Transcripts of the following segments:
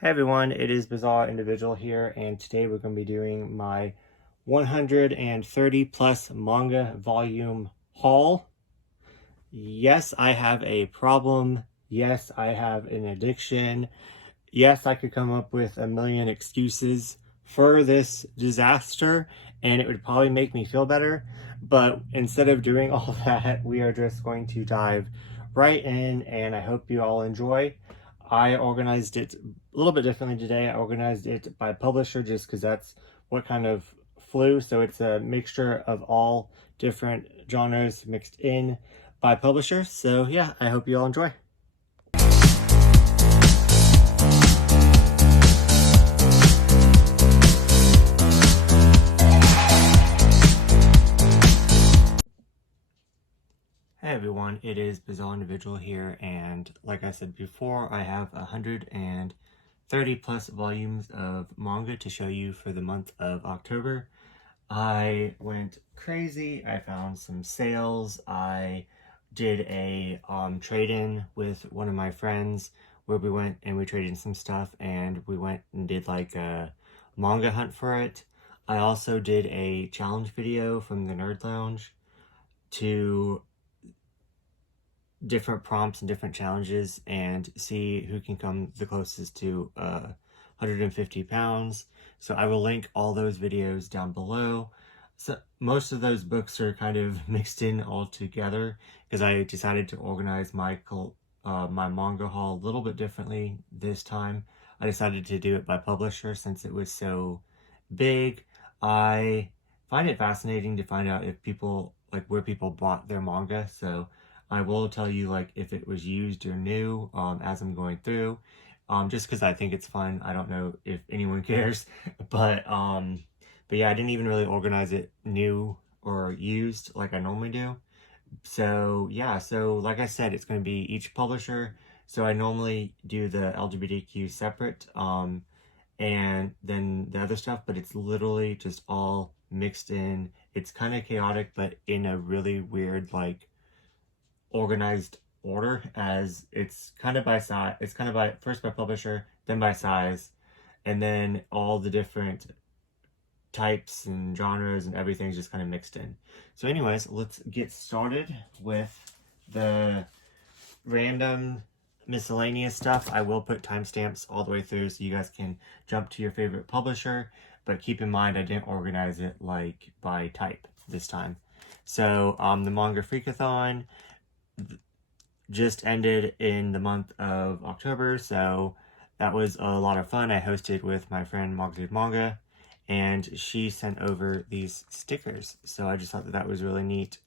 Hey everyone, it is Bizarre Individual here, and today we're going to be doing my 130 plus manga volume haul. Yes, I have a problem. Yes, I have an addiction. Yes, I could come up with a million excuses for this disaster, and it would probably make me feel better. But instead of doing all that, we are just going to dive right in, and I hope you all enjoy. I organized it a little bit differently today. I organized it by publisher just because that's what kind of flew. So it's a mixture of all different genres mixed in by publisher. So yeah, I hope you all enjoy. Hey everyone, it is Bizarre Individual here, and like I said before, I have 130 plus volumes of manga to show you for the month of October. I went crazy. I found some sales. I did a trade-in with one of my friends where we went and we traded in some stuff, and we went and did like a manga hunt for it. I also did a challenge video from the Nerd Lounge to different prompts and different challenges and see who can come the closest to 150 pounds. So I will link all those videos down below. So most of those books are kind of mixed in all together because I decided to organize my manga haul a little bit differently this time. I decided to do it by publisher since it was so big. I find it fascinating to find out if people like where people bought their manga. So I will tell you like if it was used or new as I'm going through, just because I think it's fun. I don't know if anyone cares, but yeah, I didn't even really organize it new or used like I normally do. So yeah, so like I said, it's going to be each publisher. So I normally do the LGBTQ separate, and then the other stuff, but it's literally just all mixed in. It's kind of chaotic, but in a really weird like organized order, as it's kind of by size. It's kind of by first by publisher, then by size, and then all the different types and genres and everything's just kind of mixed in. So anyways, let's get started with the random miscellaneous stuff. I will put timestamps all the way through so you guys can jump to your favorite publisher, but keep in mind I didn't organize it like by type this time. So the Manga Freakathon just ended in the month of October, so that was a lot of fun. I hosted with my friend Manga, and she sent over these stickers, so I just thought that that was really neat.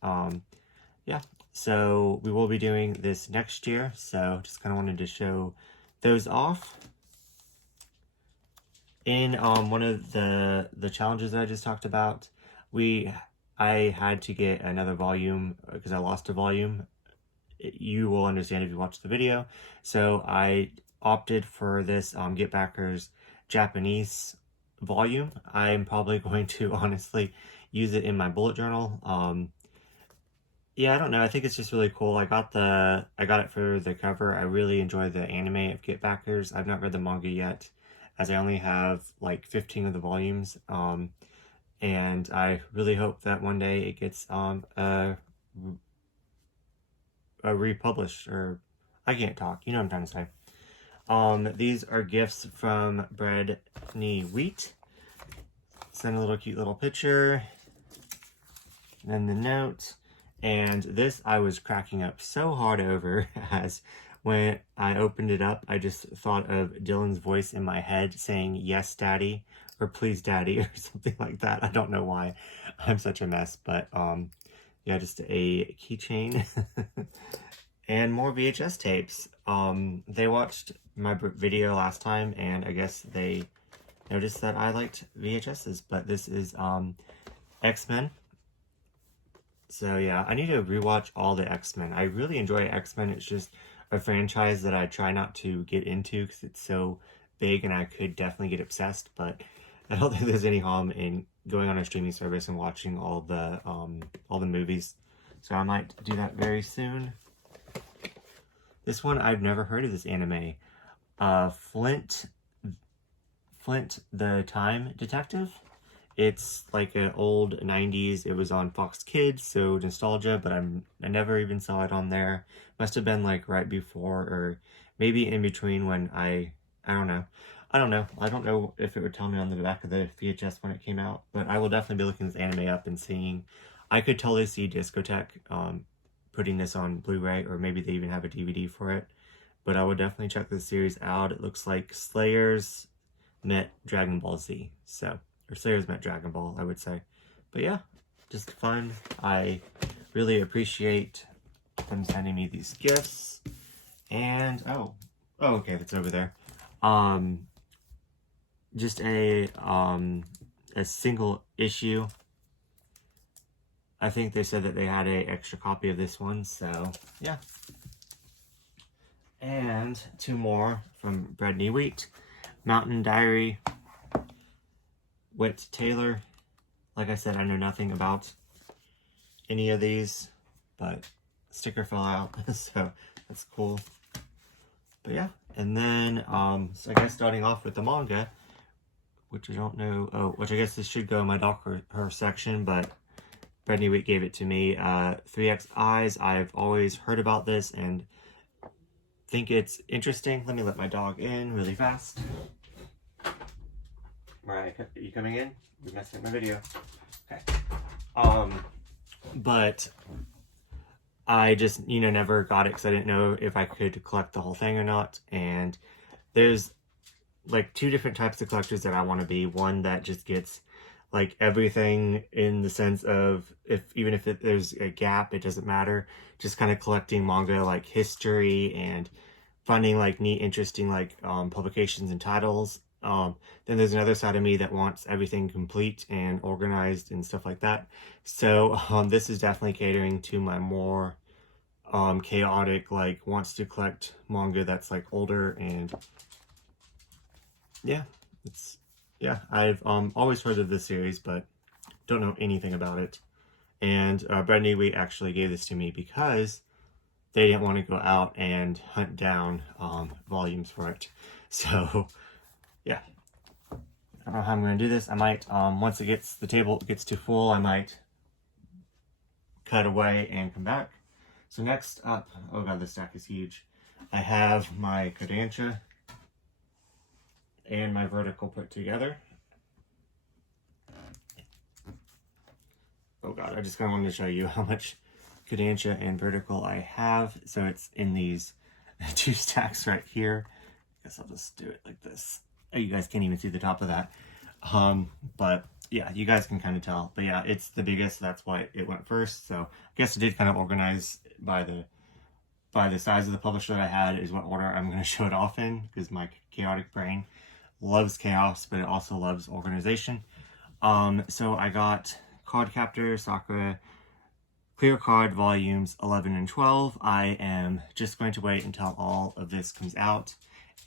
Yeah, so we will be doing this next year, so just kind of wanted to show those off. In one of the challenges that I just talked about, I had to get another volume because I lost a volume. You will understand if you watch the video. So I opted for this Get Backers Japanese volume. I'm probably going to honestly use it in my bullet journal. Yeah, I don't know. I think it's just really cool. I got it for the cover. I really enjoy the anime of Get Backers. I've not read the manga yet, as I only have like 15 of the volumes. And I really hope that one day it gets republished, or I can't talk. You know what I'm trying to say. These are gifts from Bread Knee Wheat. Send a little cute little picture. And then the note. And this I was cracking up so hard over, as when I opened it up, I just thought of Dylan's voice in my head saying, "Yes, Daddy," or "Please, Daddy," or something like that. I don't know why. I'm such a mess, but yeah, just a keychain. And more VHS tapes. They watched my video last time, and I guess they noticed that I liked VHSs, but this is X-Men. So yeah, I need to rewatch all the X-Men. I really enjoy X-Men. It's just a franchise that I try not to get into because it's so big and I could definitely get obsessed, but I don't think there's any harm in going on a streaming service and watching all the movies. So I might do that very soon. This one, I've never heard of this anime. Flint Flint the Time Detective. It's like an old 90s, it was on Fox Kids, so nostalgia, but I never even saw it on there. Must have been like right before or maybe in between when I don't know. I don't know. I don't know if it would tell me on the back of the VHS when it came out, but I will definitely be looking this anime up and seeing. I could totally see Discotek putting this on Blu-ray, or maybe they even have a DVD for it. But I would definitely check this series out. It looks like Slayers met Dragon Ball Z, so, or Slayers met Dragon Ball, I would say. But yeah, just fun. I really appreciate them sending me these gifts. And oh, okay, that's over there. Just a single issue. I think they said that they had a extra copy of this one, so yeah. And two more from Bread Knee Wheat. Mountain Diary, Whit Taylor. Like I said, I know nothing about any of these, but sticker fell out, so that's cool. But yeah, and then, so I guess starting off with the manga, which I don't know, which I guess this should go in my her section, but Bread Wheat gave it to me. 3X Eyes, I've always heard about this and think it's interesting. Let me let my dog in really fast. Mariah, are you coming in? You're messing up my video. Okay. But I just, never got it because I didn't know if I could collect the whole thing or not. And there's like two different types of collectors that I want to be. One that just gets like everything in the sense of even if there's a gap, it doesn't matter. Just kind of collecting manga like history and finding like neat, interesting like publications and titles. Then there's another side of me that wants everything complete and organized and stuff like that. So this is definitely catering to my more chaotic, like wants to collect manga that's like older. And yeah, I've always heard of this series, but don't know anything about it. And Bread Wheat actually gave this to me because they didn't want to go out and hunt down volumes for it. So yeah, I don't know how I'm going to do this. I might, once the table gets too full, I might cut away and come back. So next up, oh god, this stack is huge. I have my Kodansha and my Vertical put together. Oh god, I just kind of wanted to show you how much Kodansha and Vertical I have. So it's in these two stacks right here. I guess I'll just do it like this. Oh, you guys can't even see the top of that. But yeah, you guys can kind of tell. But yeah, it's the biggest. That's why it went first. So I guess I did kind of organize by the size of the publisher that I had is what order I'm going to show it off in, because my chaotic brain loves chaos, but it also loves organization. So I got Card Captor Sakura Clear Card Volumes 11 and 12. I am just going to wait until all of this comes out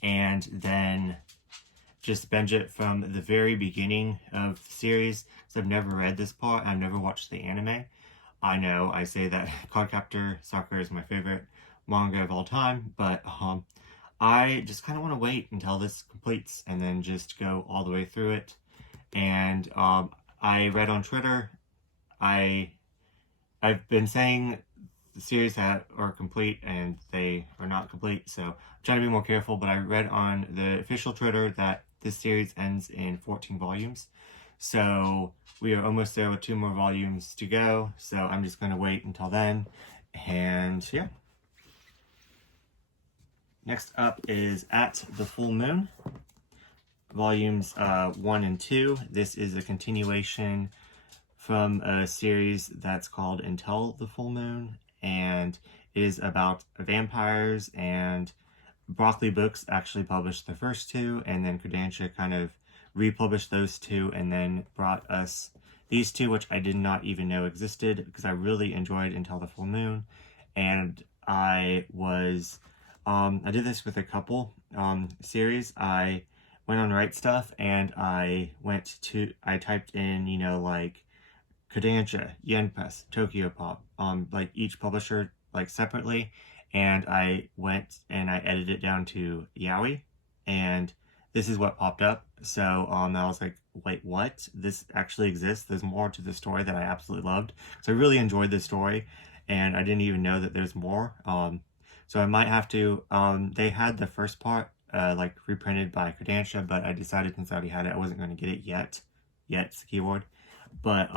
and then just binge it from the very beginning of the series, because I've never read this part. I've never watched the anime. I know I say that Card Captor Sakura is my favorite manga of all time, but I just kind of want to wait until this completes and then just go all the way through it. And I read on Twitter, I've been saying the series are complete and they are not complete, so I'm trying to be more careful, but I read on the official Twitter that this series ends in 14 volumes. So we are almost there with 2 more volumes to go, so I'm just going to wait until then. And yeah. Next up is At the Full Moon, volumes 1 and 2. This is a continuation from a series that's called Until the Full Moon, and it is about vampires, and Broccoli Books actually published the first 2, and then Kodansha kind of republished those 2 and then brought us these 2, which I did not even know existed, because I really enjoyed Until the Full Moon. And I was I did this with a couple series. I went on Right Stuff and I typed in, like Kodansha, Yenpress, TokyoPop, like each publisher like separately, and I went and I edited it down to Yaoi, and this is what popped up. So I was like, wait, what? This actually exists? There's more to the story that I absolutely loved. So I really enjoyed this story, and I didn't even know that there's more. So I might have to, they had the first part, like reprinted by Kodansha, but I decided since I already had it, I wasn't going to get it yet. Yet's the keyword. But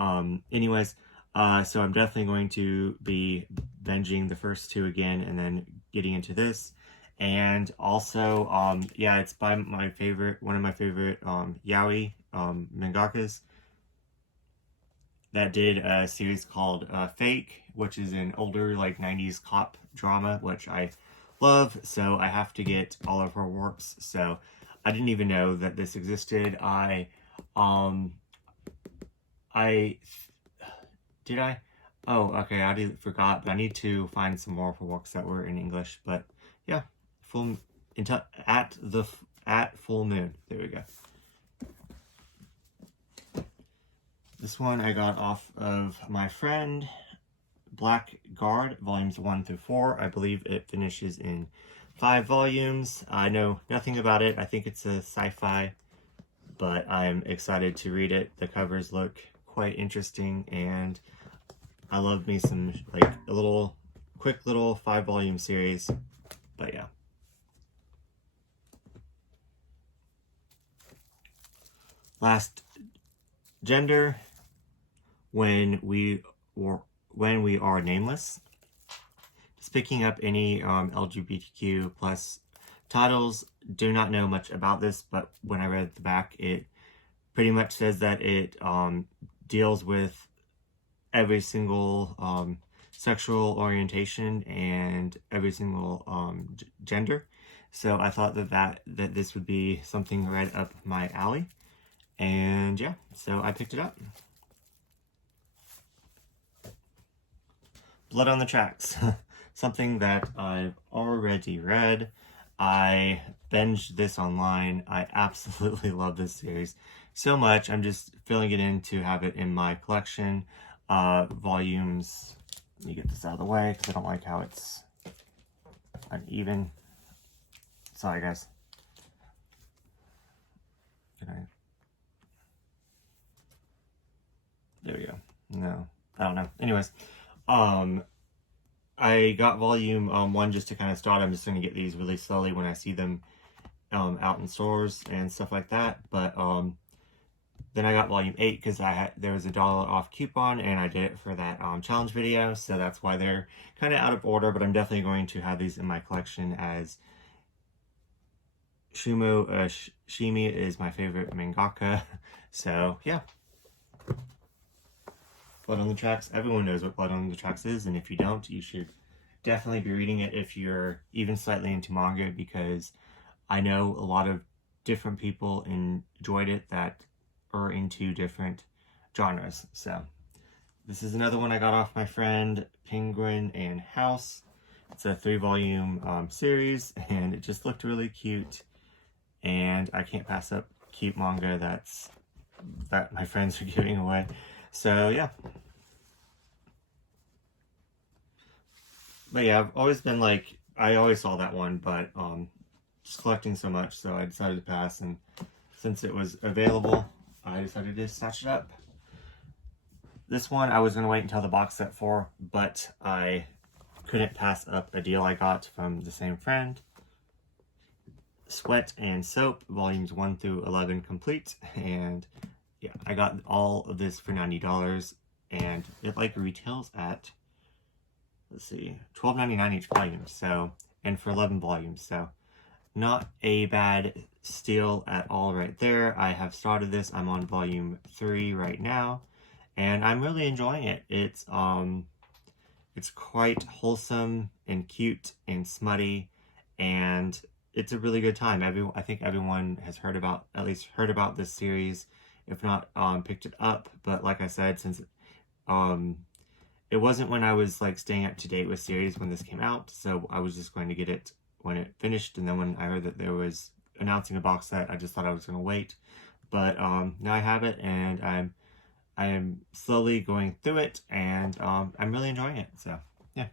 anyways, so I'm definitely going to be binging the first two again and then getting into this. And also, yeah, it's by my favorite, one of my favorite yaoi mangakas that did a series called Fake, which is an older like 90s cop drama, which I love. So I have to get all of her works. So I didn't even know that this existed. Did I? Oh, okay, I forgot, but I need to find some more of her works that were in English. But yeah, at full moon. There we go. This one I got off of my friend Blackguard, volumes 1 through 4. I believe it finishes in 5 volumes. I know nothing about it. I think it's a sci-fi, but I'm excited to read it. The covers look quite interesting, and I love me some, like, a quick little 5-volume series. But yeah. Last gender, when we are nameless. Just picking up any LGBTQ plus titles. Do not know much about this, but when I read the back, it pretty much says that it deals with every single sexual orientation and every single gender. So I thought that this would be something right up my alley. And yeah, so I picked it up. Blood on the Tracks. Something that I've already read. I binged this online. I absolutely love this series so much. I'm just filling it in to have it in my collection. Volumes, let me get this out of the way because I don't like how it's uneven. Sorry, guys. There we go. No, I don't know. Anyways, I got volume 1 just to kind of start. I'm just going to get these really slowly when I see them out in stores and stuff like that. But then I got volume 8 because there was a $1 off coupon, and I did it for that challenge video. So that's why they're kind of out of order. But I'm definitely going to have these in my collection, as Shimi is my favorite mangaka. So yeah. Blood on the Tracks. Everyone knows what Blood on the Tracks is, and if you don't, you should definitely be reading it if you're even slightly into manga, because I know a lot of different people enjoyed it that are into different genres. So this is another one I got off my friend Penguin and House. It's a 3-volume series, and it just looked really cute, and I can't pass up cute manga that my friends are giving away. So yeah. But yeah, I've always been like, I always saw that one, but just collecting so much, so I decided to pass, and since it was available, I decided to snatch it up. This one I was going to wait until the box set for, but I couldn't pass up a deal I got from the same friend. Sweat and Soap, volumes 1 through 11 complete, and yeah, I got all of this for $90, and it like retails at, let's see, $12.99 each volume, so, and for 11 volumes, so not a bad steal at all right there. I have started this. I'm on volume 3 right now, and I'm really enjoying it. It's quite wholesome and cute and smutty, and it's a really good time. I think everyone has at least heard about this series, if not picked it up. But like I said, since it wasn't when I was like staying up to date with series when this came out, so I was just going to get it when it finished. And then when I heard that there was announcing a box set, I just thought I was going to wait. But now I have it, and I am slowly going through it, and I'm really enjoying it. So yeah.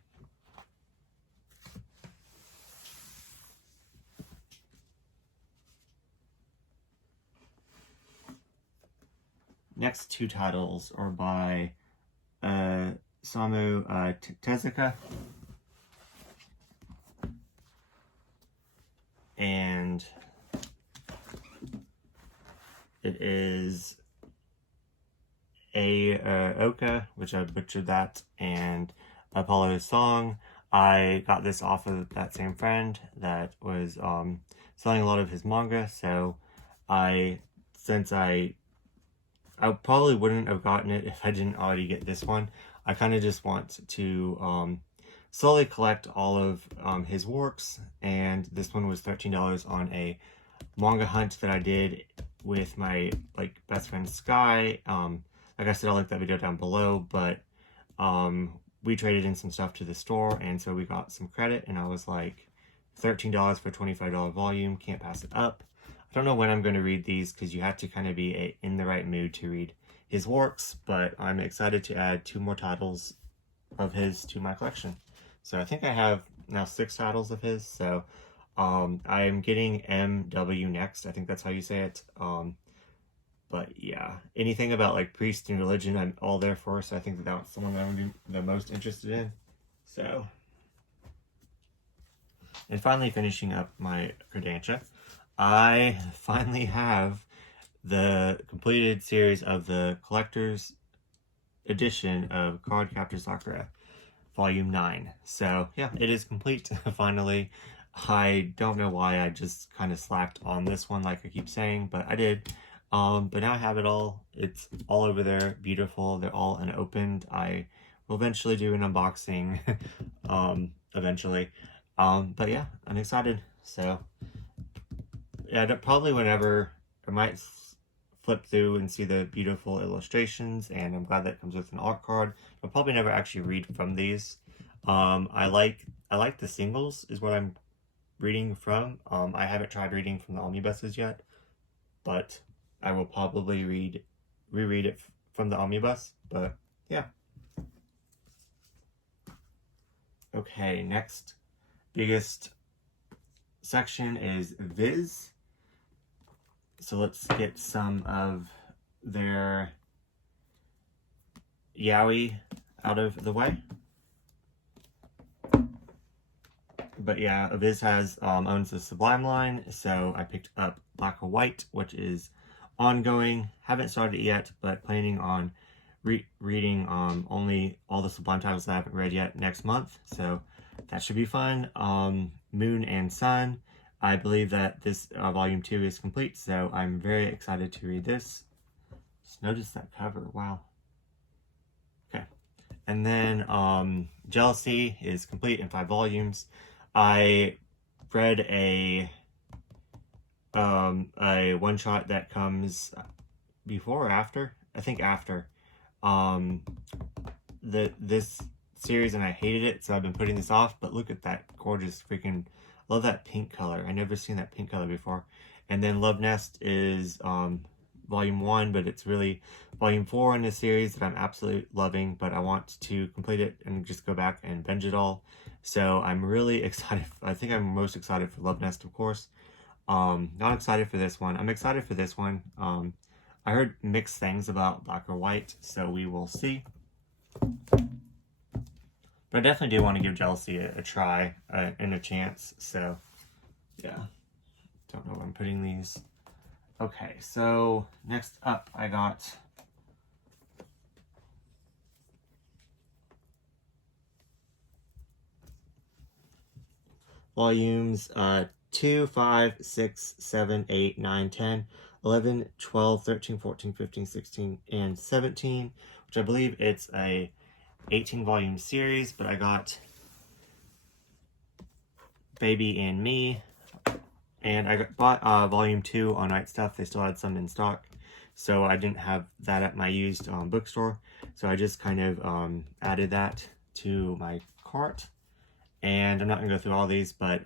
next two titles are by Samu Tezuka and it is Oka, which I butchered that, and Apollo's Song. I got this off of that same friend that was selling a lot of his manga, so since I probably wouldn't have gotten it if I didn't already get this one. I kind of just want to slowly collect all of his works, and this one was $13 on a manga hunt that I did with my best friend Sky. Like I said, I'll link that video down below, but we traded in some stuff to the store, and so we got some credit, and I was like, $13 for a $25 volume, can't pass it up. I don't know when I'm going to read these because you have to kind of be in the right mood to read his works, but I'm excited to add 2 more titles of his to my collection. So I think I have now 6 titles of his, so I am getting MW next. I think that's how you say it. But yeah, anything about priest and religion, I'm all there for, so I think that's the one that I'm going to be the most interested in. So, and finally finishing up my Kodansha, I finally have the completed series of the collector's edition of Cardcaptor Sakura, Volume 9. So yeah, it is complete, finally. I don't know why I just kind of slacked on this one like I keep saying, but I did. But now I have it all. It's all over there, beautiful. They're all unopened. I will eventually do an unboxing, eventually. But yeah, I'm excited. So yeah, probably whenever I might flip through and see the beautiful illustrations, and I'm glad that comes with an art card. I'll probably never actually read from these. I like the singles is what I'm reading from. I haven't tried reading from the omnibuses yet, but I will probably reread it from the omnibus, but yeah. Okay, next biggest section is Viz. So let's get some of their yaoi out of the way. But yeah, Viz owns the Sublime line, so I picked up Black or White, which is ongoing. Haven't started it yet, but planning on reading only all the Sublime titles that I haven't read yet next month, so that should be fun. Moon and Sun, I believe that this volume 2 is complete, so I'm very excited to read this. Just notice that cover, wow. Okay, and then Jealousy is complete in 5 volumes. I read a one-shot that comes before or after? I think after this series, and I hated it, so I've been putting this off. But look at that gorgeous freaking, love that pink color. I never seen that pink color before. And then Love Nest is volume 1, but it's really volume 4 in the series that I'm absolutely loving, but I want to complete it and just go back and binge it all. So I'm really excited. I think I'm most excited for Love Nest, of course. Not excited for this one. I'm excited for this one. I heard mixed things about Black or White, so we will see. But I definitely do want to give Jealousy a try and a chance, so yeah. Don't know where I'm putting these. Okay, so next up I got volumes 2, 5, 6, 7, 8, 9, 10, 11, 12, 13, 14, 15, 16, and 17, which I believe it's a 18-volume series, but I got Baby and Me, and I bought volume 2 on Right Stuff. They still had some in stock, so I didn't have that at my used bookstore, so I just kind of added that to my cart. And I'm not gonna go through all these, but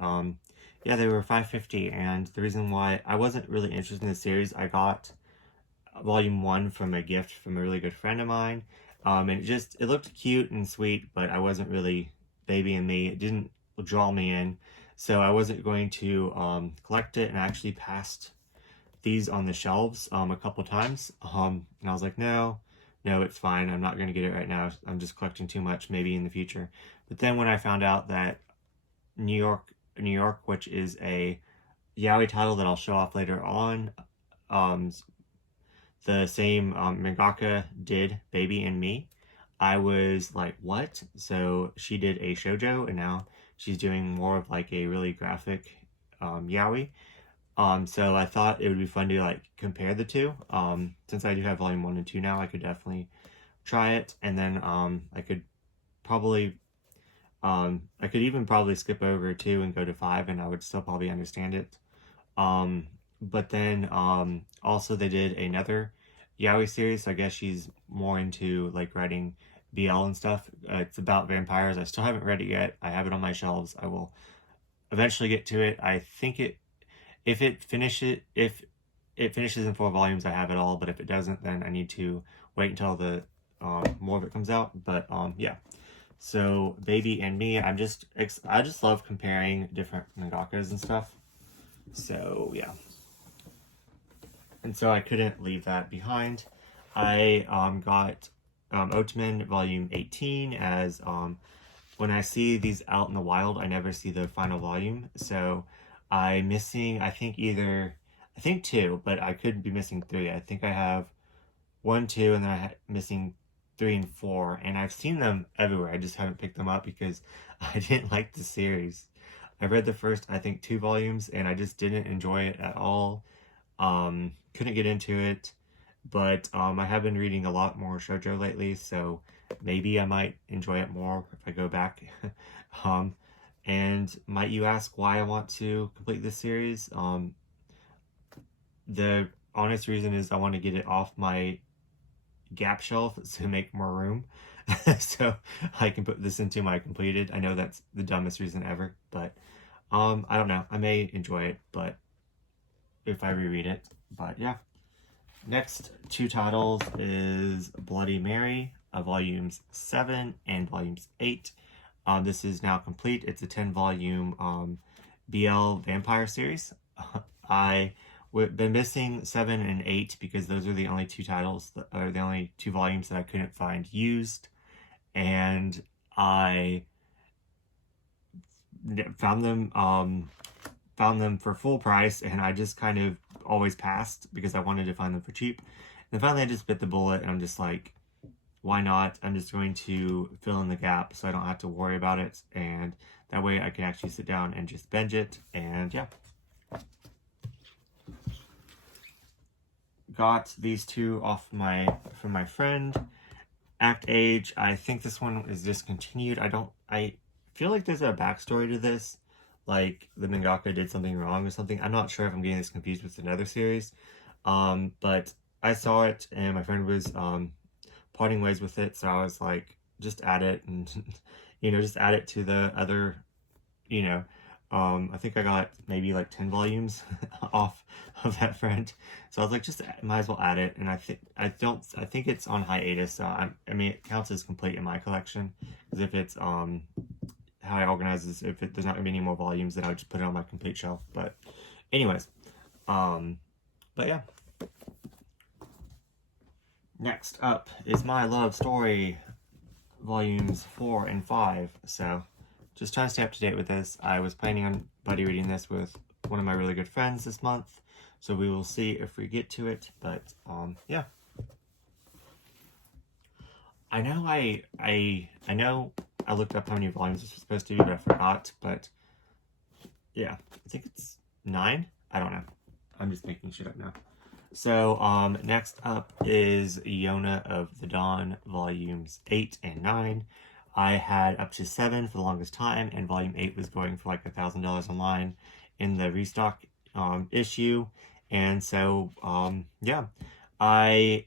yeah, they were $5.50, and the reason why I wasn't really interested in the series, I got volume 1 from a gift from a really good friend of mine, and it looked cute and sweet, but I wasn't really Baby and Me. It didn't draw me in, so I wasn't going to collect it, and I actually passed these on the shelves a couple times, and I was like, no, it's fine. I'm not going to get it right now. I'm just collecting too much, maybe in the future. But then when I found out that New York, which is a yaoi title that I'll show off later on, the same mangaka did Baby and Me, I was like, what? So she did a shoujo, and now she's doing more of like a really graphic yaoi. So I thought it would be fun to like compare the two. Since I do have volume 1 and 2 now, I could definitely try it, and then I could even probably skip over 2 and go to 5, and I would still probably understand it. But then also they did another yaoi series, so I guess she's more into like writing BL and stuff. It's about vampires. I still haven't read it yet. I have it on my shelves. I will eventually get to it. I think if it finishes in 4 volumes, I have it all, but if it doesn't, then I need to wait until the more of it comes out. But yeah. So Baby and Me, I just love comparing different mangakas and stuff. So yeah. And so I couldn't leave that behind. I got Oatman Volume 18 as when I see these out in the wild, I never see the final volume. So I'm missing, I think 2, but I could be missing 3. I think I have 1, 2, and then I'm missing 3 and 4, and I've seen them everywhere. I just haven't picked them up because I didn't like the series. I read the first, I think, 2 volumes, and I just didn't enjoy it at all. Couldn't get into it, but I have been reading a lot more shoujo lately, so maybe I might enjoy it more if I go back. And might you ask why I want to complete this series? The honest reason is I want to get it off my gap shelf to make more room so I can put this into my completed. I know that's the dumbest reason ever, but I don't know. I may enjoy it, but if I reread it. But yeah. Next 2 titles is Bloody Mary, volumes 7 and volumes 8. This is now complete. It's a 10-volume BL vampire series. I've been missing 7 and 8 because those are the only 2 titles, or the only 2 volumes that I couldn't find used. And I found them for full price, and I just kind of always passed because I wanted to find them for cheap. And finally I just bit the bullet, and I'm just like, why not? I'm just going to fill in the gap so I don't have to worry about it, and that way I can actually sit down and just binge it. And yeah. Got these 2 off from my friend. Act Age, I think this one is discontinued. I feel like there's a backstory to this. Like the mangaka did something wrong or something. I'm not sure if I'm getting this confused with another series. But I saw it, and my friend was parting ways with it, so I was like, just add it, and just add it to the other, I think I got maybe like 10 volumes off of that friend, so I was like, just might as well add it. And I think it's on hiatus, so it counts as complete in my collection, because if it's how I organize this, if there's not gonna be any more volumes, then I would just put it on my complete shelf. But anyways, but yeah. Next up is My Love Story, volumes 4 and 5. So just trying to stay up to date with this. I was planning on buddy reading this with one of my really good friends this month, so we will see if we get to it. But yeah. I know I looked up how many volumes this was supposed to be, but I forgot. But yeah, I think it's 9. I don't know. I'm just making shit up now. So next up is Yona of the Dawn, volumes 8 and 9. I had up to 7 for the longest time, and volume 8 was going for like $1,000 online in the restock issue. And so yeah, I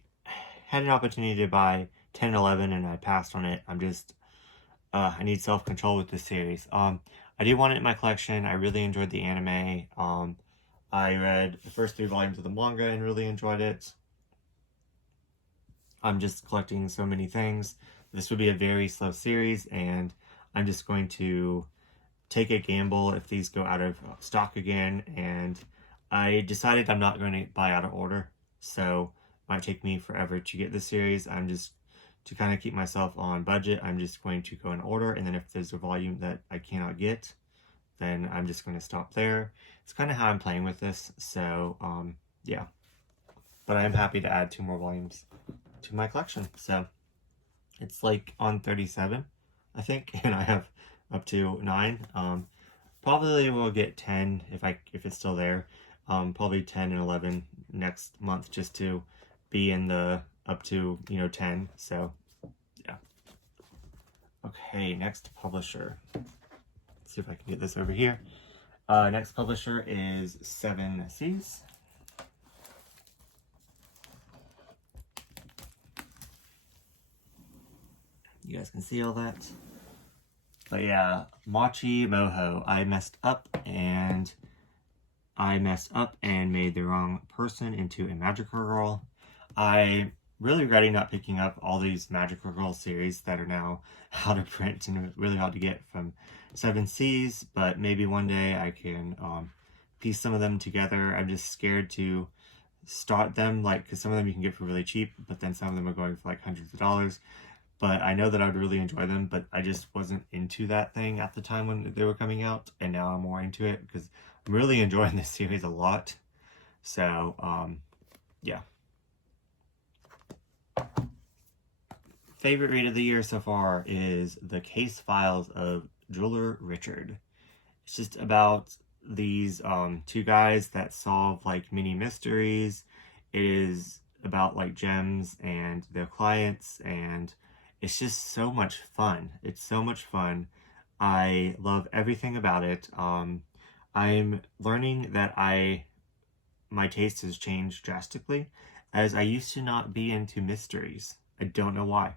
had an opportunity to buy 10 and 11, and I passed on it. I'm just I need self-control with this series. I do want it in my collection. I really enjoyed the anime. I read the first 3 volumes of the manga and really enjoyed it. I'm just collecting so many things. This would be a very slow series, and I'm just going to take a gamble if these go out of stock again, and I decided I'm not going to buy out of order, so it might take me forever to get the series. I'm just, to kind of keep myself on budget, I'm just going to go in order, and then if there's a volume that I cannot get, then I'm just going to stop there. It's kind of how I'm playing with this, so yeah. But I'm happy to add 2 more volumes to my collection. So it's like on 37, I think, and I have up to 9. Probably will get 10 if it's still there. Probably 10 and 11 next month, just to be in the up to 10. So yeah. Okay, next publisher. Let's see if I can get this over here. Next publisher is 7 Seas. You guys can see all that. But yeah, Machi Moho. I messed up and made the wrong person into a Magical Girl. I really regretting not picking up all these Magical Girl series that are now out of print and really hard to get from 7 Seas, but maybe one day I can piece some of them together. I'm just scared to start them, because some of them you can get for really cheap, but then some of them are going for like hundreds of dollars. But I know that I would really enjoy them, but I just wasn't into that thing at the time when they were coming out, and now I'm more into it because I'm really enjoying this series a lot. So, yeah. Favorite read of the year so far is The Case Files of Jeweler Richard. It's just about these 2 guys that solve mini mysteries. It is about gems and their clients, and it's just so much fun. It's so much fun. I love everything about it. I'm learning that my taste has changed drastically, as I used to not be into mysteries. I don't know why.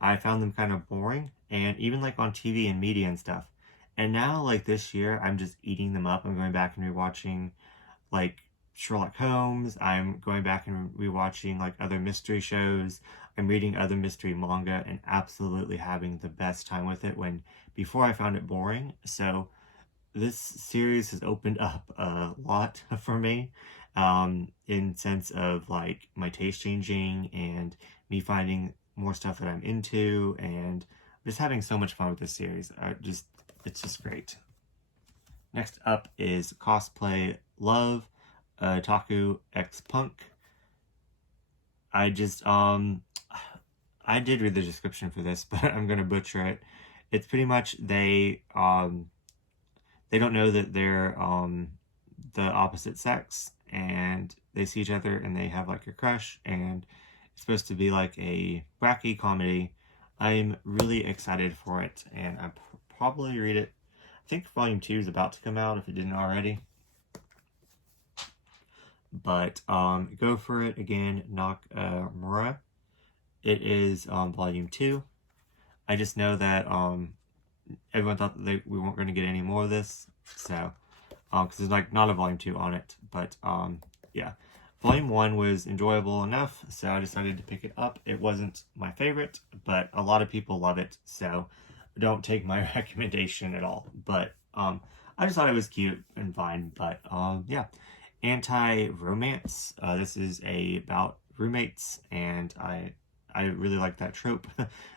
I found them kind of boring, and even on TV and media and stuff. And now this year, I'm just eating them up. I'm going back and rewatching Sherlock Holmes. I'm going back and rewatching other mystery shows. I'm reading other mystery manga and absolutely having the best time with it, when before I found it boring. So this series has opened up a lot for me, in sense of my taste changing and me finding more stuff that I'm into, and just having so much fun with this series. It's just great. Next up is Cosplay Love, Otaku X Punk. I just I did read the description for this, but I'm gonna butcher it. It's pretty much they don't know that they're the opposite sex, and they see each other and they have a crush, and it's supposed to be a wacky comedy. I'm really excited for it, and I probably read it. I think volume 2 is about to come out if it didn't already. But go for it again, Nakamura. It is volume 2. I just know that everyone thought that we weren't going to get any more of this, so because there's not a volume 2 on it. But yeah, volume 1 was enjoyable enough, so I decided to pick it up. It wasn't my favorite, but a lot of people love it, so don't take my recommendation at all. But I just thought it was cute and fine. But yeah. Anti-romance. This is about roommates, and I really like that trope.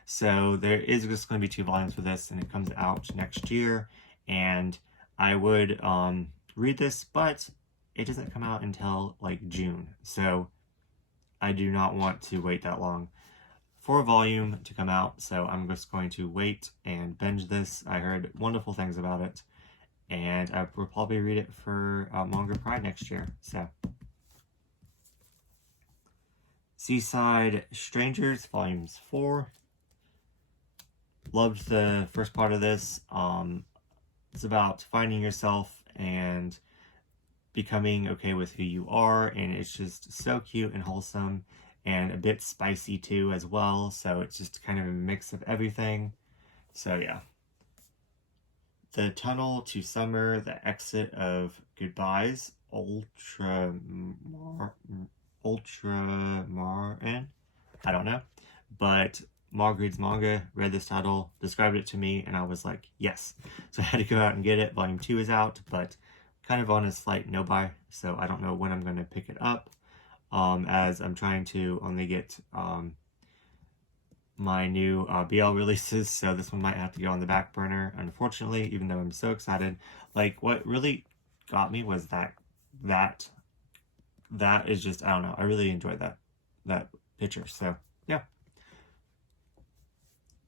So there is just going to be 2 volumes for this, and it comes out next year. And I would read this, but it doesn't come out until June. So I do not want to wait that long for a volume to come out. So I'm just going to wait and binge this. I heard wonderful things about it, and I will probably read it for Manga Pride next year. So, Seaside Strangers, Volumes 4. Loved the first part of this. It's about finding yourself and becoming okay with who you are, and it's just so cute and wholesome, and a bit spicy too as well. So it's just kind of a mix of everything. So yeah. The Tunnel to Summer, The Exit of Goodbyes, Ultramarin, I don't know, but Margaret's Manga read this title, described it to me, and I was like, yes. So I had to go out and get it. Volume 2 is out, but kind of on a slight no-buy, so I don't know when I'm going to pick it up, as I'm trying to only get my new BL releases, so this one might have to go on the back burner, unfortunately, even though I'm so excited. Like, what really got me was that is just, I don't know, I really enjoyed that picture, so yeah.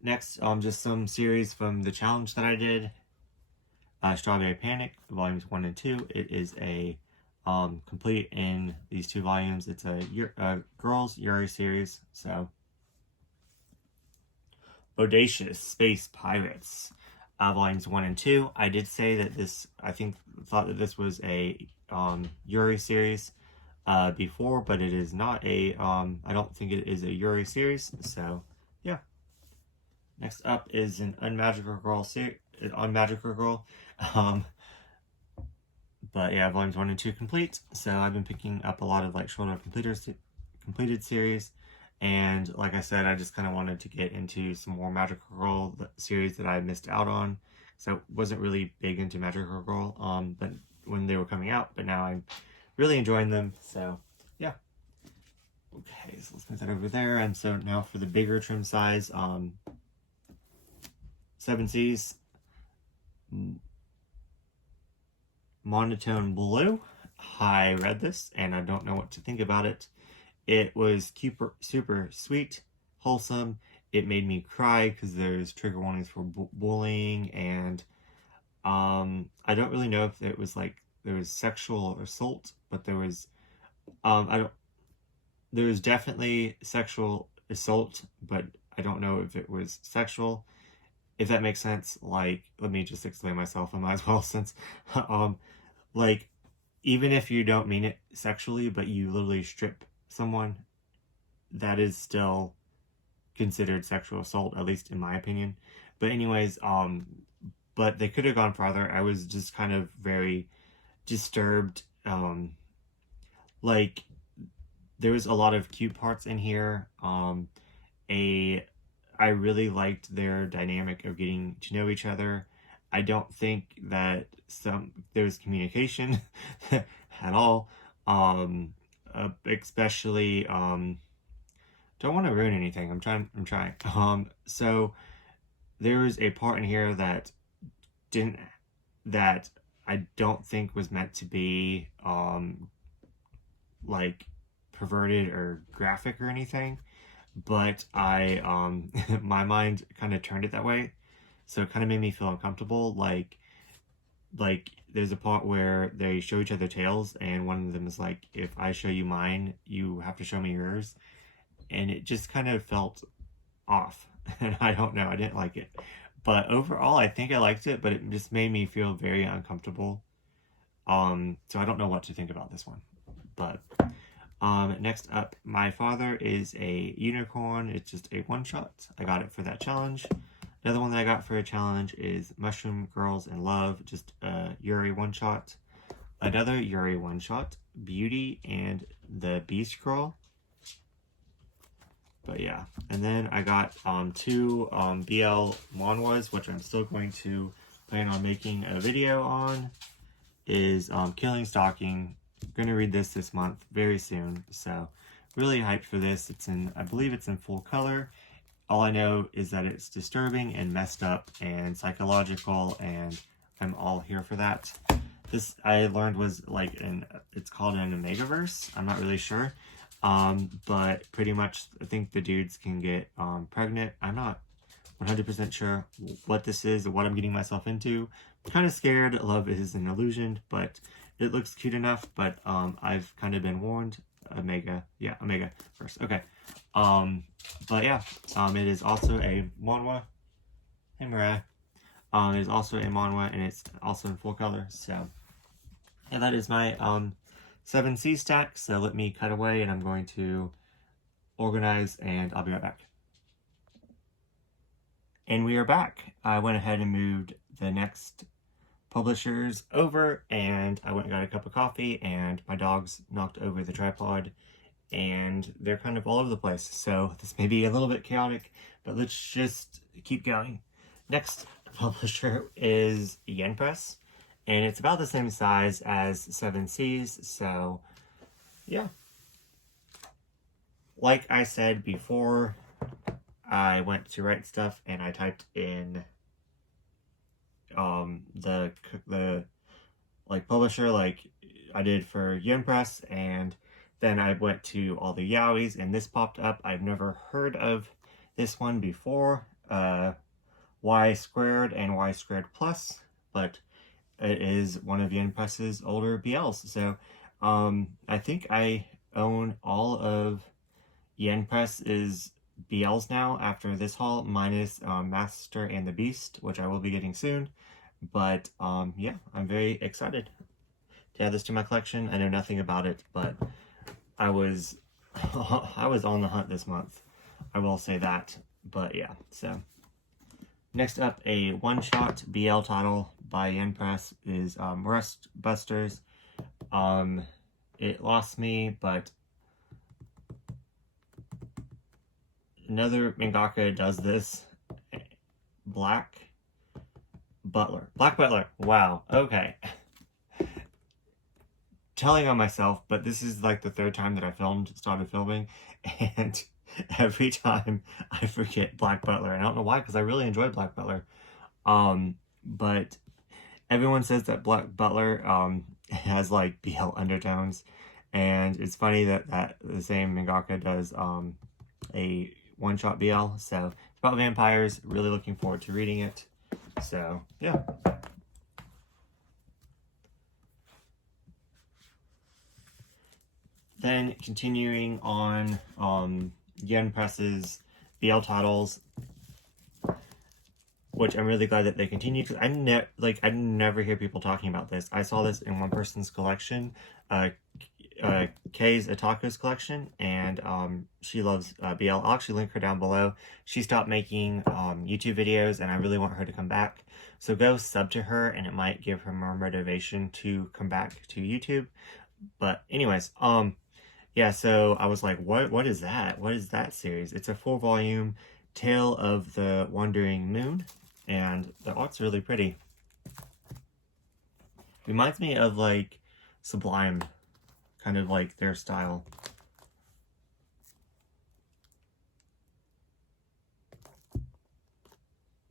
Next, just some series from the challenge that I did. Strawberry Panic, volumes 1 and 2. It is a complete in these 2 volumes. It's a girls Yuri series, so. Audacious Space Pirates, volumes 1 and 2. I did say that thought that this was a Yuri series before, but it is not a, I don't think it is a Yuri series, so yeah. Next up is an Unmagical Girl but yeah, volumes 1 and 2 complete, so I've been picking up a lot of like shorter completed series. And like I said, I just kind of wanted to get into some more Magical Girl series that I missed out on. So I wasn't really big into Magical Girl but when they were coming out, but now I'm really enjoying them. So yeah. Okay, so let's move that over there. And so now for the bigger trim size, 7Cs, Monotone Blue. I read this and I don't know what to think about it. It was super sweet, wholesome. It made me cry because there's trigger warnings for bullying, and I don't really know if it was like there was sexual assault, but there was there was definitely sexual assault, but I don't know if it was sexual. If that makes sense, like, let me just explain myself. I might as well, since like, even if you don't mean it sexually, but you literally strip someone, that is still considered sexual assault, at least in my opinion. But anyways, but they could have gone farther. I was just kind of very disturbed. Like, there was a lot of cute parts in here. I really liked their dynamic of getting to know each other. I don't think that there's communication at all. Especially, don't want to ruin anything. I'm trying. So there was a part in here that I don't think was meant to be, like, perverted or graphic or anything, but my mind kind of turned it that way, so it kind of made me feel uncomfortable. Like there's a part where they show each other tails, and one of them is like, if I show you mine, you have to show me yours, and it just kind of felt off. And I don't know, I didn't like it, but overall I think I liked it, but it just made me feel very uncomfortable. So I don't know what to think about this one. But next up, My Father is a unicorn. It's just a one-shot. I got it for that challenge. Another one that I got for a challenge is Mushroom Girls in Love, just a Yuri one-shot. Another Yuri one-shot, Beauty and the Beast Girl. But yeah, and then I got 2 BL manhwas, which I'm still going to plan on making a video on. Is Killing Stalking. I'm gonna read this month very soon, so really hyped for this. I believe it's in full color. All I know is that it's disturbing and messed up and psychological, and I'm all here for that. This, I learned, was like it's called an Omegaverse. I'm not really sure. But pretty much I think the dudes can get pregnant. I'm not 100% sure what this is or what I'm getting myself into. I'm kind of scared. Love is an illusion, but it looks cute enough. But I've kind of been warned. Omega first. Okay. But yeah, it is also a manhwa. Hey, Mariah. It is also a manhwa, and it's also in full color. So, yeah, that is my 7C stack. So let me cut away, and I'm going to organize, and I'll be right back. And we are back. I went ahead and moved the next publishers over, and I went and got a cup of coffee, and my dogs knocked over the tripod, and they're kind of all over the place. So this may be a little bit chaotic, but let's just keep going. Next publisher is Yenpress, and it's about the same size as 7 Seas, so yeah. Like I said before, I went to write stuff and I typed in the like publisher like I did for Yenpress, and then I went to all the yaois and this popped up. I've never heard of this one before, Y Squared and Y Squared Plus, but it is one of Yenpress's older BLs. So I think I own all of Yenpress's BLs now after this haul, minus Master and the Beast, which I will be getting soon. But yeah, I'm very excited to add this to my collection. I know nothing about it, but I was I was on the hunt this month, I will say that. But yeah, so next up, a one-shot BL title by Yenpress is Rust Busters. It lost me, but another mangaka does this. Black Butler. Wow. Okay. Telling on myself, but this is like the 3rd time that I started filming, and every time I forget Black Butler. And I don't know why, because I really enjoyed Black Butler. But everyone says that Black Butler has like BL undertones, and it's funny that the same mangaka does a one-shot BL. So it's about vampires. Really looking forward to reading it. So yeah. Then continuing on Yenpress's BL titles, which I'm really glad that they continue, because I never hear people talking about this. I saw this in one person's collection, Kay's Otaku's collection, and she loves BL. I'll actually link her down below. She stopped making YouTube videos, and I really want her to come back. So go sub to her, and it might give her more motivation to come back to YouTube. But anyways, yeah, so I was like, what is that? What is that series? It's a 4-volume Tale of the Wandering Moon, and the art's really pretty. Reminds me of like Sublime, kind of like their style.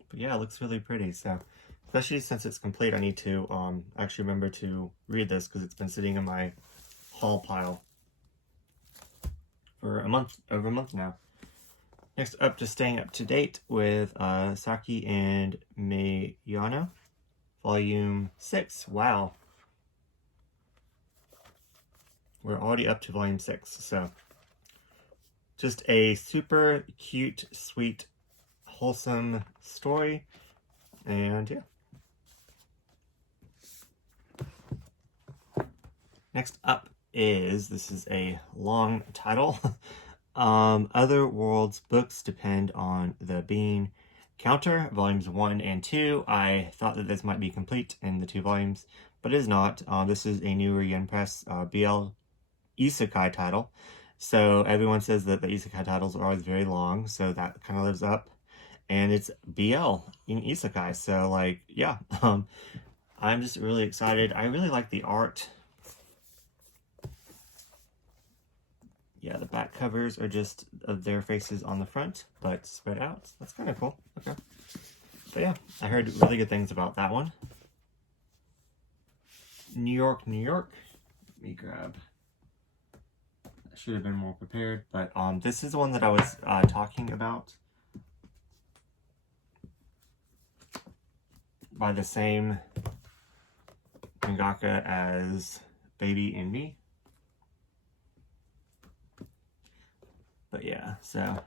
But yeah, it looks really pretty. So especially since it's complete, I need to actually remember to read this, because it's been sitting in my haul pile for over a month now. Next up, just staying up to date with Saki and Miyano, Volume 6. Wow. We're already up to Volume 6, so just a super cute, sweet, wholesome story, and yeah. Next up this is a long title. Other Worlds Books Depend on the Bean Counter, Volumes 1 and 2. I thought that this might be complete in the 2 volumes, but it is not. This is a newer Yenpress BL Isekai title. So everyone says that the Isekai titles are always very long, so that kind of lives up. And it's BL in Isekai, so like, yeah. I'm just really excited. I really like the art. Yeah, the back covers are just of their faces on the front, but spread out. That's kind of cool. Okay. But yeah, I heard really good things about that one. New York, New York. Let me grab. I should have been more prepared, but this is the one that I was talking about. By the same mangaka as Baby and Me. But yeah, so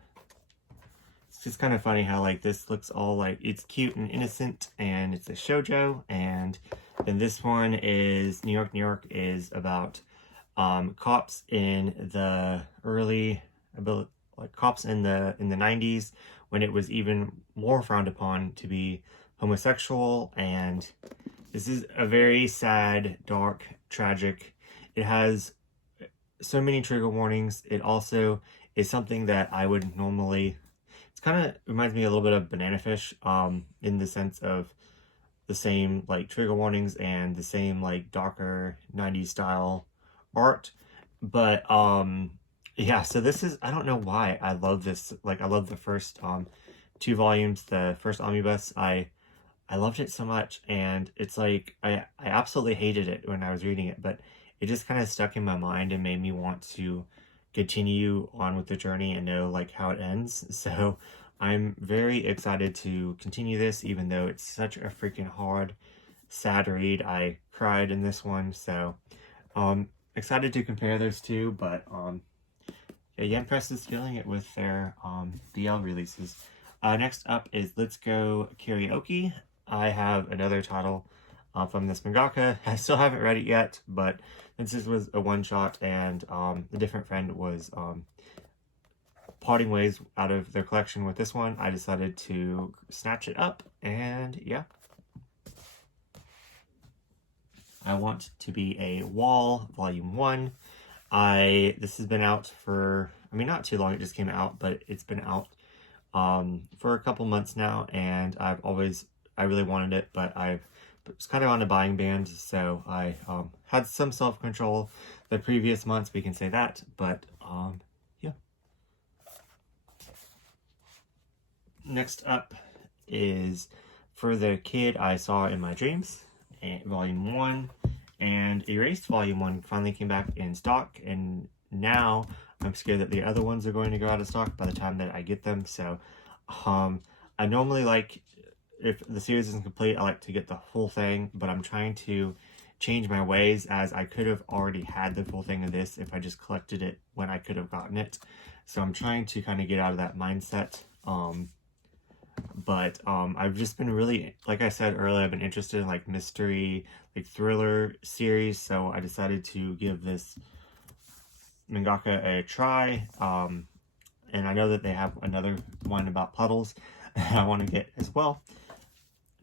it's just kind of funny how like this looks all like it's cute and innocent, and it's a shoujo, and then this one is New York, New York is about cops in the cops in the 90s, when it was even more frowned upon to be homosexual. And this is a very sad, dark, tragic. It has so many trigger warnings. It also is something that I would normally, it's kind of reminds me a little bit of Banana Fish, in the sense of the same like trigger warnings and the same like darker 90s style art. But yeah, so this is, I don't know why I love this. Like I love the first 2 volumes, the first omnibus. I loved it so much, and it's like I absolutely hated it when I was reading it, but it just kind of stuck in my mind and made me want to continue on with the journey and know like how it ends. So I'm very excited to continue this, even though it's such a freaking hard, sad read. I cried in this one, so excited to compare those two. But yeah, Yenpress is killing it with their BL releases. Next up is Let's Go Karaoke. I have another title from this mangaka. I still haven't read it yet, but since this was a one-shot and a different friend was parting ways out of their collection with this one, I decided to snatch it up, and yeah. I Want to Be a Wall, Volume 1. This has been out for, I mean, not too long, it just came out, but it's been out for a couple months now, and I really wanted it, but I was kind of on a buying ban, so I had some self-control the previous months, we can say that, but yeah. Next up is For the Kid I Saw in My Dreams, Volume 1, and Erased Volume 1 finally came back in stock, and now I'm scared that the other ones are going to go out of stock by the time that I get them, so I normally like, if the series isn't complete, I like to get the full thing, but I'm trying to change my ways, as I could have already had the full thing of this if I just collected it when I could have gotten it. So I'm trying to kind of get out of that mindset. But I've just been really, like I said earlier, I've been interested in like mystery, like thriller series, so I decided to give this mangaka a try. And I know that they have another one about puddles that I want to get as well.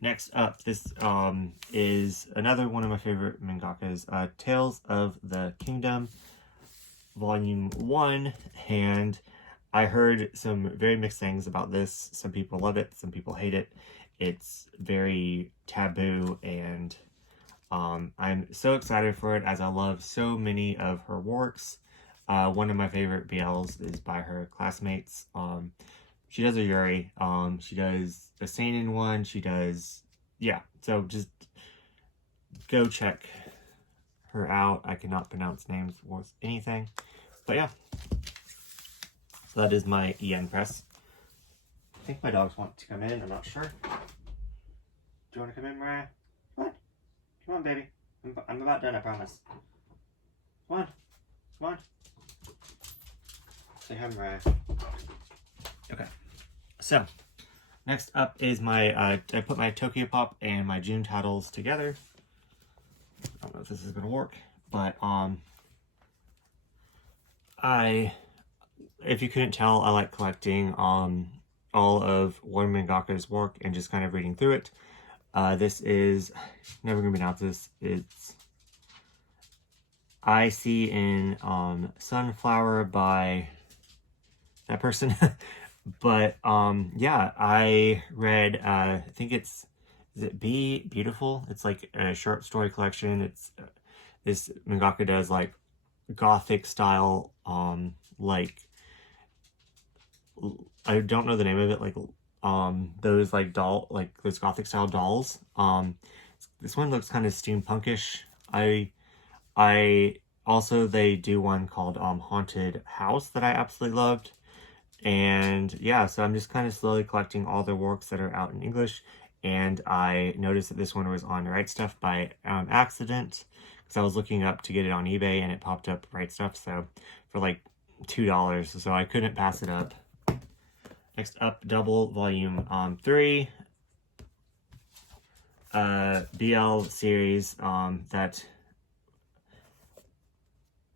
Next up, this is another one of my favorite mangakas, Tales of the Kingdom, Volume 1, and I heard some very mixed things about this. Some people love it, some people hate it. It's very taboo, and I'm so excited for it, as I love so many of her works. One of my favorite BLs is by her classmates. She does a Yuri, she does a seinen one, she does, yeah, so just go check her out. I cannot pronounce names worth anything, but yeah. So that is my Yenpress. I think my dogs want to come in, I'm not sure. Do you want to come in, Mariah? Come on. Come on, baby. I'm about done, I promise. Come on. Come on. Say hi, Mariah. Okay. So, next up is my, I put my TokyoPop and my June titles together. I don't know if this is going to work, but if you couldn't tell, I like collecting all of one mangaka's work and just kind of reading through it. This is, never going to pronounce this, it's I See in Sunflower by that person. But yeah, I read, I think is it Be Beautiful? It's like a short story collection. It's this mangaka does like gothic style, like, I don't know the name of it, like those like those gothic style dolls. This one looks kind of steampunkish. I also, they do one called Haunted House that I absolutely loved. And yeah, so I'm just kind of slowly collecting all their works that are out in English, and I noticed that this one was on Right Stuff by accident, because I was looking up to get it on eBay and it popped up Right Stuff, so for like $2, so I couldn't pass it up. Next up, Double Volume 3, BL series that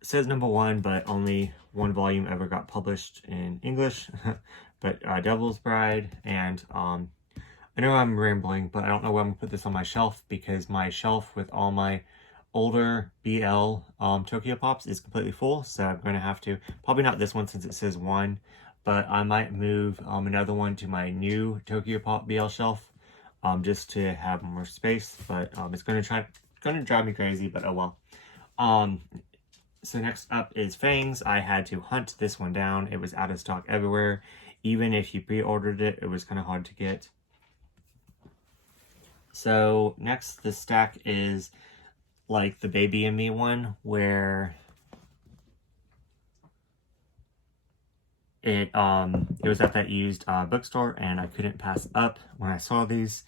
says #1, but only one volume ever got published in English. But Devil's Bride, and I know I'm rambling, but I don't know where I'm gonna put this on my shelf, because my shelf with all my older BL TokyoPops is completely full, so I'm gonna have to, probably not this one since it says 1, but I might move another one to my new TokyoPop BL shelf just to have more space, but it's gonna drive me crazy, but oh well. So next up is Fangs. I had to hunt this one down. It was out of stock everywhere. Even if you pre-ordered it, it was kind of hard to get. So next, the stack is like the Baby and Me one, where it was at that used bookstore, and I couldn't pass up when I saw these.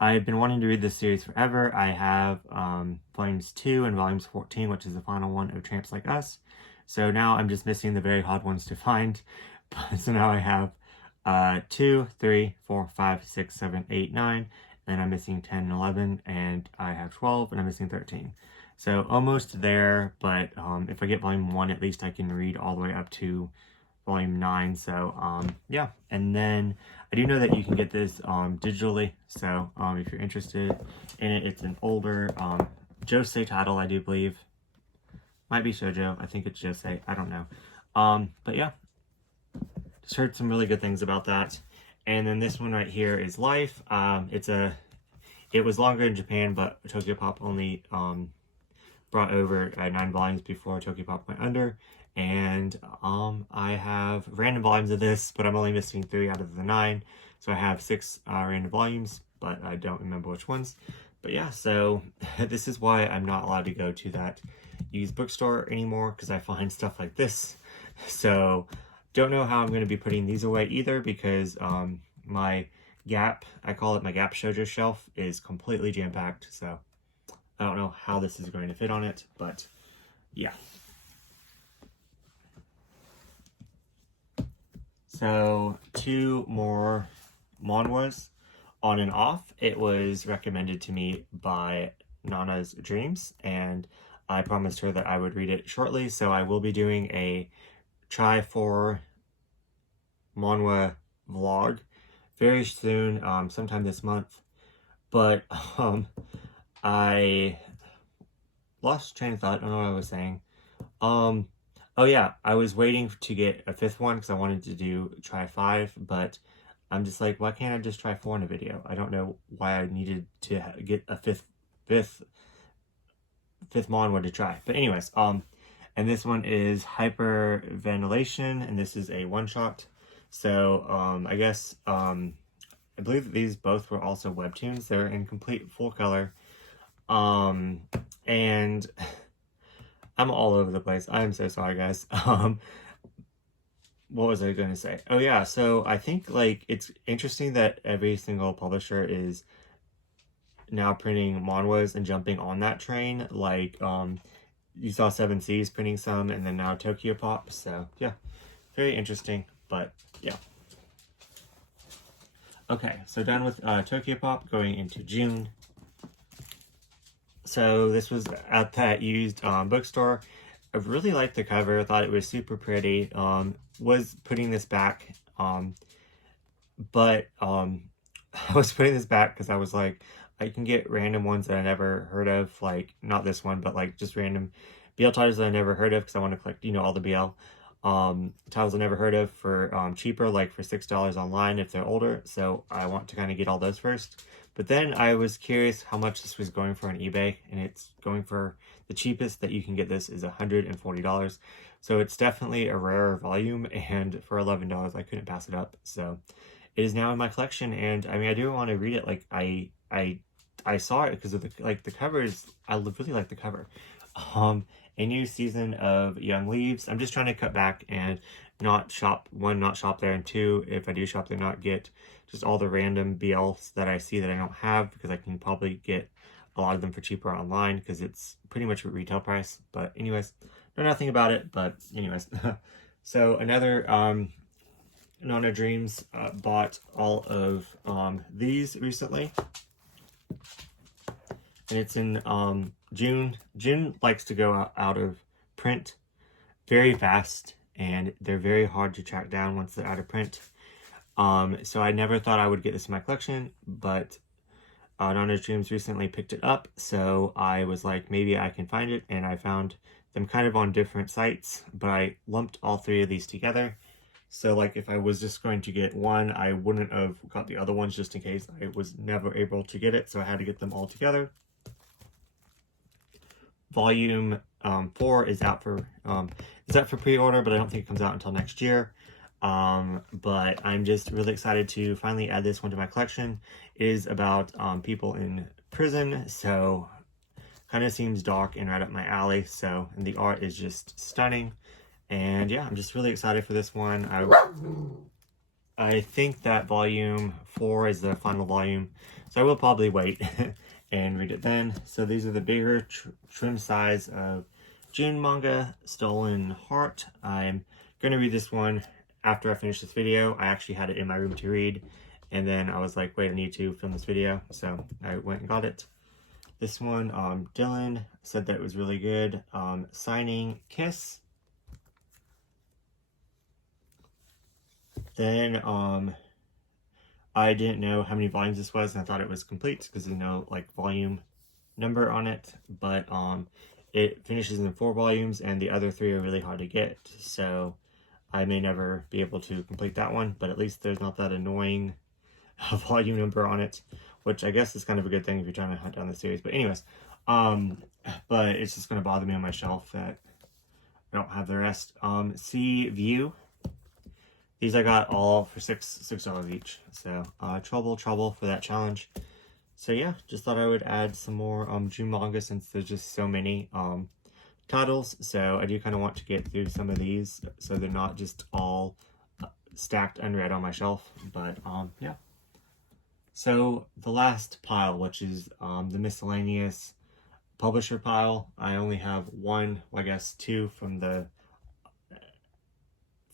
I've been wanting to read this series forever. I have volumes 2 and volumes 14, which is the final one of Tramps Like Us. So now I'm just missing the very hard ones to find. So now I have 2, 3, 4, 5, 6, 7, 8, 9, and I'm missing 10 and 11, and I have 12, and I'm missing 13. So almost there, but if I get volume 1, at least I can read all the way up to volume 9. So yeah, and then I do know that you can get this digitally, so if you're interested in it. It's an older josei title, I do believe. Might be shoujo. I think it's josei. I don't know. But yeah, just heard some really good things about that. And then this one right here is Life. It was longer in Japan, but TokyoPop only brought over 9 volumes before TokyoPop went under. And I have random volumes of this, but I'm only missing 3 out of the 9. So I have 6 random volumes, but I don't remember which ones. But yeah, so this is why I'm not allowed to go to that used bookstore anymore, because I find stuff like this. So don't know how I'm going to be putting these away either, because my Gap, I call it my Gap Shoujo shelf, is completely jam-packed. So I don't know how this is going to fit on it, but yeah. So 2 more manhwas on and off. It was recommended to me by Nana's Dreams, and I promised her that I would read it shortly, so I will be doing a try 4 manhwa vlog very soon, sometime this month. But I lost train of thought. I don't know what I was saying. Oh yeah, I was waiting to get a 5th one because I wanted to do try 5, but I'm just like, why can't I just try 4 in a video? I don't know why I needed to get a fifth manhwa to try. But anyways, and this one is Hyperventilation, and this is a one-shot. So I guess I believe that these both were also webtoons. They're in complete full color, and I'm all over the place. I'm so sorry, guys. What was I going to say? Oh yeah, so I think like it's interesting that every single publisher is now printing manhwas and jumping on that train. Like you saw 7 Seas printing some, and then now TokyoPop. So yeah, very interesting. But yeah. Okay, so done with TokyoPop, going into June. So this was at that used bookstore. I really liked the cover. I thought it was super pretty. Was putting this back, but I was putting this back because I was like, I can get random ones that I never heard of, like not this one, but like just random BL titles that I never heard of, because I want to collect, all the BL titles I never heard of for cheaper, like for $6 online if they're older. So I want to kind of get all those first. But then I was curious how much this was going for on eBay, and it's going for the cheapest that you can get this is $140. So it's definitely a rarer volume, and for $11 I couldn't pass it up. So it is now in my collection, and I mean, I do want to read it. Like I saw it because of the cover is, I really like the cover. A new season of Young Leaves. I'm just trying to cut back and not shop there, and 2, if I do shop there, not get just all the random BLs that I see that I don't have, because I can probably get a lot of them for cheaper online because it's pretty much a retail price. But anyways, know nothing about it, but anyways. So another Nana Dreams bought all of these recently, and it's in June. June likes to go out of print very fast, and they're very hard to track down once they're out of print. So I never thought I would get this in my collection, but Nana Dreams recently picked it up, so I was like, maybe I can find it, and I found them kind of on different sites, but I lumped all 3 of these together. So like if I was just going to get one, I wouldn't have got the other ones just in case I was never able to get it. So I had to get them all together. Volume 4 is out for pre-order, but I don't think it comes out until next year. But I'm just really excited to finally add this one to my collection. It is about people in prison, so kind of seems dark and right up my alley. So, and the art is just stunning. And yeah, I'm just really excited for this one. I think that volume 4 is the final volume, so I will probably wait and read it then. So these are the bigger trim size of June manga, Stolen Heart. I'm going to read this one after I finish this video. I actually had it in my room to read, and then I was like, wait, I need to film this video, so I went and got it. This one, Dylan said that it was really good. Signing Kiss. Then, I didn't know how many volumes this was, and I thought it was complete because there's no like volume number on it, but it finishes in 4 volumes, and the other 3 are really hard to get, so I may never be able to complete that one, but at least there's not that annoying volume number on it, which I guess is kind of a good thing if you're trying to hunt down the series. But anyways, but it's just going to bother me on my shelf that I don't have the rest. Sea View. These I got all for $6 each. So trouble for that challenge. So yeah, just thought I would add some more June manga since there's just so many titles. So I do kind of want to get through some of these so they're not just all stacked unread on my shelf. But yeah. So the last pile, which is the Miscellaneous publisher pile, I only have one, well, I guess 2 from the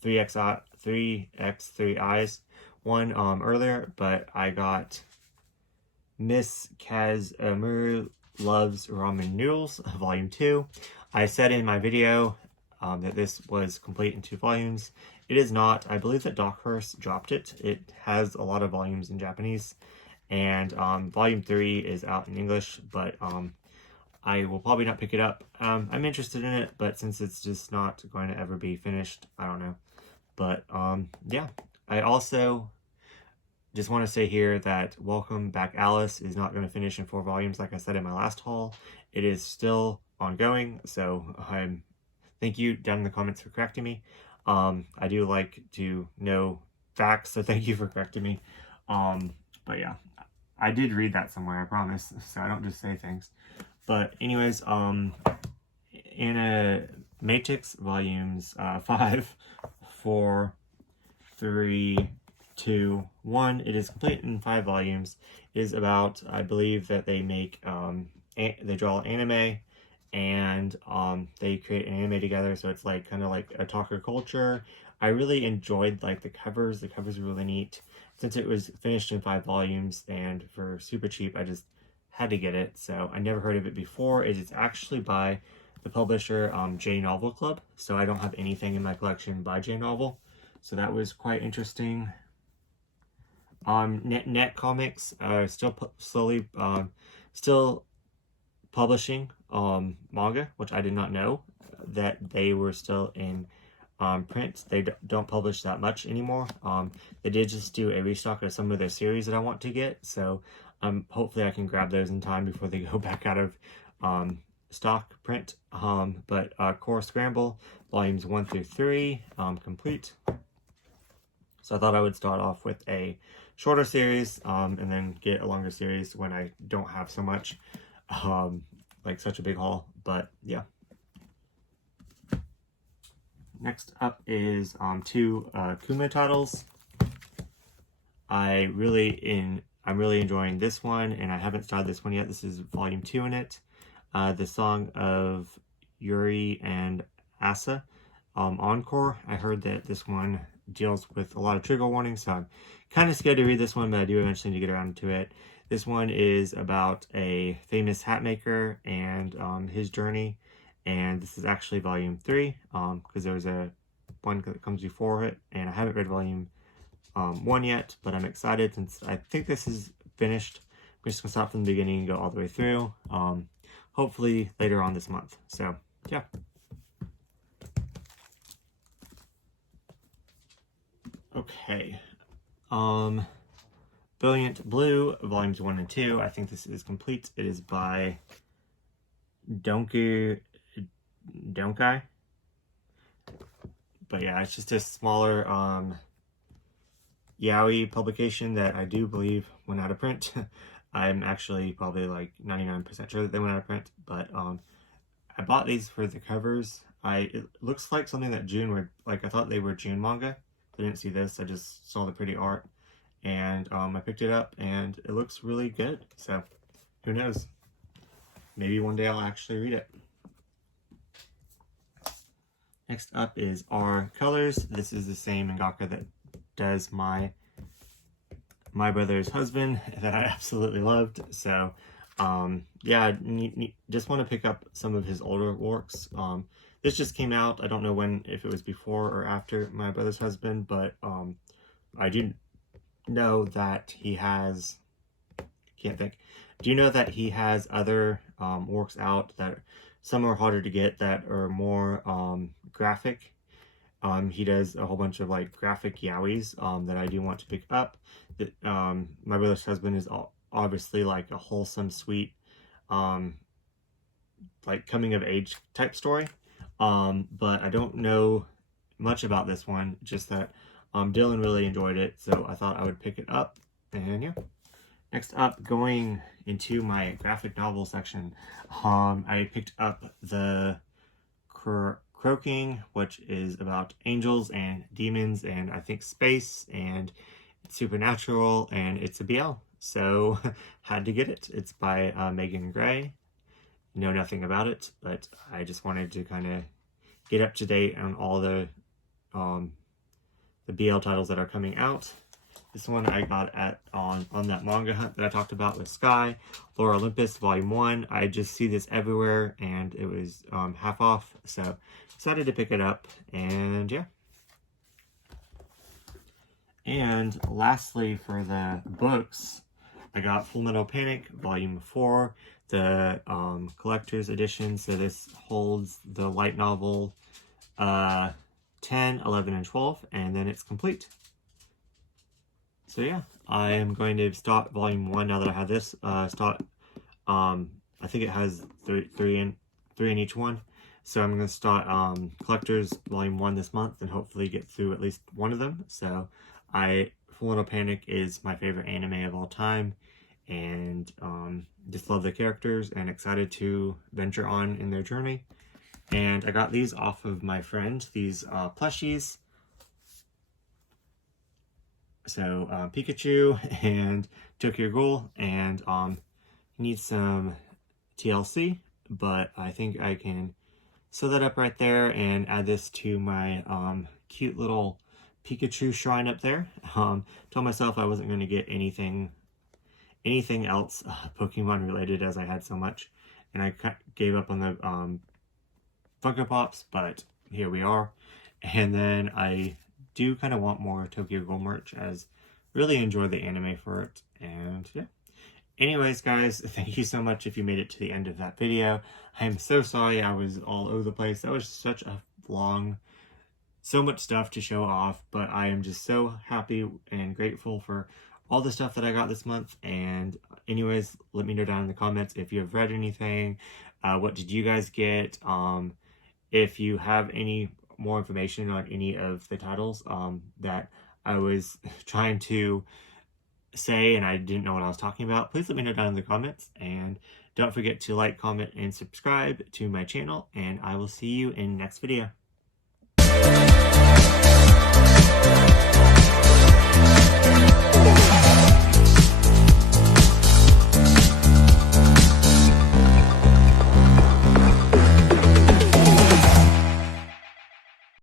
3x3eyes one earlier, but I got Miss Kazumuru Loves Ramen Noodles volume 2. I said in my video that this was complete in 2 volumes. It is not. I believe that Dockhurst dropped it. It has a lot of volumes in Japanese, and volume 3 is out in English, but I will probably not pick it up. I'm interested in it, but since it's just not going to ever be finished, I don't know. But yeah, I also just want to say here that Welcome Back Alice is not going to finish in 4 volumes like I said in my last haul. It is still ongoing, so thank you down in the comments for correcting me. I do like to know facts, so thank you for correcting me. But yeah, I did read that somewhere, I promise, so I don't just say things. But anyways, Animatix volumes 5, 4, 3, 2, 1. It is complete in 5 volumes. It is about, I believe that they make, they draw anime, and they create an anime together, so it's like kind of like otaku culture. I really enjoyed like the covers. The covers were really neat. Since it was finished in 5 volumes and for super cheap, I just had to get it. So I never heard of it before. It is actually by the publisher J Novel Club, so I don't have anything in my collection by J Novel, so that was quite interesting. Net Comics are still still publishing manga, which I did not know that they were still in print. They don't publish that much anymore. They did just do a restock of some of their series that I want to get, so hopefully I can grab those in time before they go back out of stock print. But Core Scramble volumes 1 through 3 complete. So I thought I would start off with a shorter series and then get a longer series when I don't have so much like such a big haul. But yeah, next up is 2 Kuma titles. I'm really enjoying this one, and I haven't started this one yet. This is volume 2 in it. The Song of Yuri and Asa Encore. I heard that this one deals with a lot of trigger warnings, so I'm kind of scared to read this one, but I do eventually need to get around to it. This one is about a famous hat maker and his journey, and this is actually volume 3 because there was a one that comes before it, and I haven't read volume 1 yet, but I'm excited since I think this is finished. I'm just gonna start from the beginning and go all the way through. Hopefully later on this month. So yeah. Okay. Brilliant Blue, Volumes 1 and 2. I think this is complete. It is by Donkai. But yeah, it's just a smaller yaoi publication that I do believe went out of print. I'm actually probably like 99% sure that they went out of print, but I bought these for the covers. It looks like something that June would like. I thought they were June manga. I didn't see this. I just saw the pretty art, and I picked it up, and it looks really good. So who knows? Maybe one day I'll actually read it. Next up is R Colors. This is the same mangaka that does my brother's husband that I absolutely loved. So yeah, just want to pick up some of his older works. This just came out. I don't know when, if it was before or after My Brother's Husband, but I do know that he has, can't think. Do you know that he has other works out that some are harder to get that are more graphic? He does a whole bunch of like graphic yaois that I do want to pick up. My Brother's Husband is obviously like a wholesome, sweet, like coming of age type story. But I don't know much about this one, just that Dylan really enjoyed it, so I thought I would pick it up. And yeah. Next up, going into my graphic novel section, I picked up the Croaking, which is about angels and demons and I think space and supernatural, and it's a BL, so had to get it. It's by Megan Gray. Know nothing about it, but I just wanted to kind of get up to date on all the BL titles that are coming out. This one I got at on that manga hunt that I talked about with Sky, Lore Olympus Volume 1. I just see this everywhere, and it was half off, so decided to pick it up, and yeah. And lastly, for the books, I got Full Metal Panic Volume 4, the collector's edition. So this holds the light novel 10, 11, and 12, and then it's complete. So yeah, I am going to start Volume 1 now that I have this. I think it has three in each one. So I'm going to start Collector's Volume 1 this month and hopefully get through at least one of them. So Full Metal Panic is my favorite anime of all time, and just love the characters and excited to venture on in their journey. And I got these off of my friend, these plushies. So Pikachu and Tokyo Ghoul, and need some TLC, but I think I can sew that up right there and add this to my cute little Pikachu shrine up there. Told myself I wasn't going to get anything else Pokemon related, as I had so much, and I gave up on the Funko Pops, but here we are. And then I do kind of want more Tokyo Ghoul merch, as really enjoy the anime for it. And yeah, anyways guys, thank you so much if you made it to the end of that video. I am so sorry I was all over the place. That was such a long, so much stuff to show off, but I am just so happy and grateful for all the stuff that I got this month. And anyways, let me know down in the comments if you have read anything. What did you guys get? If you have any more information on any of the titles that I was trying to say and I didn't know what I was talking about, please let me know down in the comments. And don't forget to like, comment, and subscribe to my channel, and I will see you in the next video.